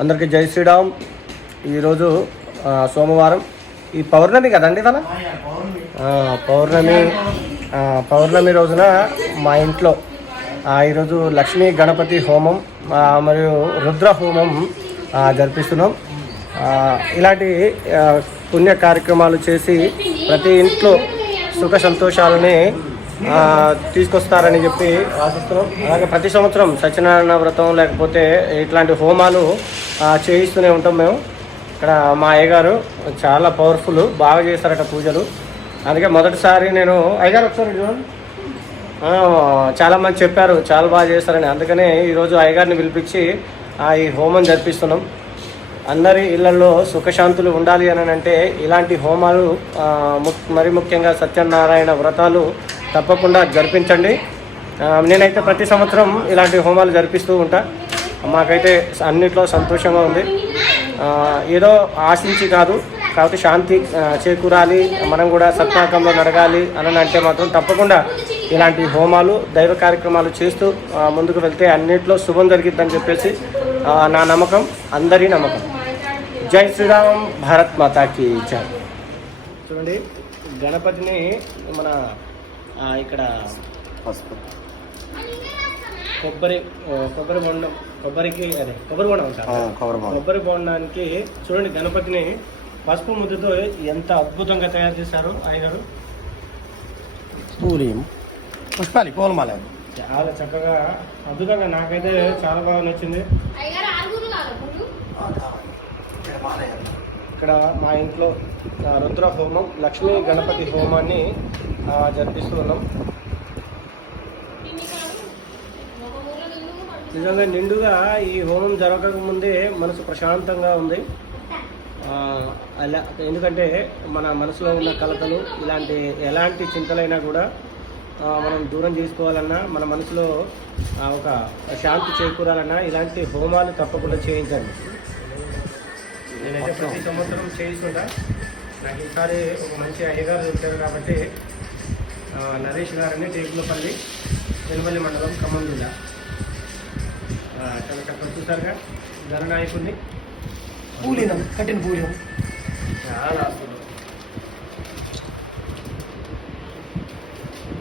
అందరికీ జై శ్రీరామ్. ఈరోజు సోమవారం, ఈ పౌర్ణమి కదండి తన పౌర్ణమి రోజున మా ఇంట్లో ఈరోజు లక్ష్మీ గణపతి హోమం మరియు రుద్ర హోమం జరిపిస్తున్నాం. ఇలాంటి పుణ్య కార్యక్రమాలు చేసి ప్రతి ఇంట్లో సుఖ సంతోషాలని తీసుకొస్తారని చెప్పి ఆశిస్తున్నాం. అలాగే ప్రతి సంవత్సరం సత్యనారాయణ వ్రతం లేకపోతే ఇట్లాంటి హోమాలు చేయిస్తూనే ఉంటాం మేము. ఇక్కడ మా అయ్యగారు చాలా పవర్ఫుల్, బాగా చేస్తారట పూజలు. అందుకే మొదటిసారి నేను అయ్యగారు ఒకసారి చాలామంది చెప్పారు చాలా బాగా చేస్తారని, అందుకనే ఈరోజు అయ్యగారిని పిలిపించి ఈ హోమం జరిపిస్తున్నాం. అందరి ఇళ్లలో సుఖశాంతులు ఉండాలి అని అంటే ఇలాంటి హోమాలు మరి ముఖ్యంగా సత్యనారాయణ వ్రతాలు తప్పకుండా జరిపించండి. నేనైతే ప్రతి సంవత్సరం ఇలాంటి హోమాలు జరిపిస్తూ ఉంటా. మాకైతే అన్నిట్లో సంతోషంగా ఉంది. ఏదో ఆశించి కాదు, కాబట్టి శాంతి చేకూరాలి, మనం కూడా సత్మార్గంలో నడగాలి అని అంటే మాత్రం తప్పకుండా ఇలాంటి హోమాలు దైవ కార్యక్రమాలు చేస్తూ ముందుకు వెళ్తే అన్నిట్లో శుభం జరిగిద్దని చెప్పేసి నా నమ్మకం, అందరి నమ్మకం. జై శ్రీరామ్, భారత్ మాతాకి జై. చూడండి, గణపతిని మన ఇక్కడ కొబ్బరి బొండం కొబ్బరి బొండానికి చూడండి, గణపతిని పసుపు ముద్దతో ఎంత అద్భుతంగా తయారు చేశారు అయ్యగారు. పుష్పాలి పూలమాల చాలా చక్కగా అద్భుతంగా, నాకైతే చాలా బాగా నచ్చింది. ఇక్కడ మా ఇంట్లో రుద్ర హోమం, లక్ష్మీ గణపతి హోమాన్ని జరిపిస్తూ ఉన్నాం. నిజంగా నిండుగా ఈ హోమం జరగకముందే మనసు ప్రశాంతంగా ఉంది. అలా ఎందుకంటే మన మనసులో ఉన్న కలతలు, ఎలాంటి చింతలైనా కూడా మనం దూరం చేసుకోవాలన్నా, మన మనసులో ఒక శాంతి చేకూరాలన్నా ఇలాంటి హోమాలు తప్పకుండా చేయించండి. నేనైతే ప్రతి సంవత్సరం చేయిస్తుంటా. నాకు ఈసారి ఒక మంచి అయ్యగారు వచ్చారు కాబట్టి నరేష్ గారని టేకులపల్లి, వెనుమల్లి మండలం, ఖమ్మం జిల్లా. చాలా చక్కగా చూసారుగా గణనాయకుడిని, కఠిన పూజ చాలా